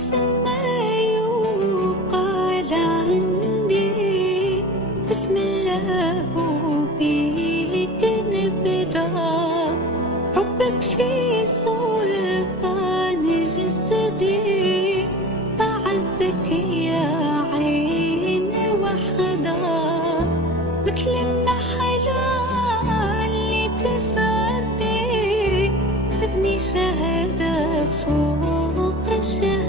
أحسن ما يقال عندي بسم الله وبيك نبدأ. حبك في سلطان جسدي بعزك يا عين وحدا. مثل النحلة اللي تسعدني ببني شهادة فوق الشهادة.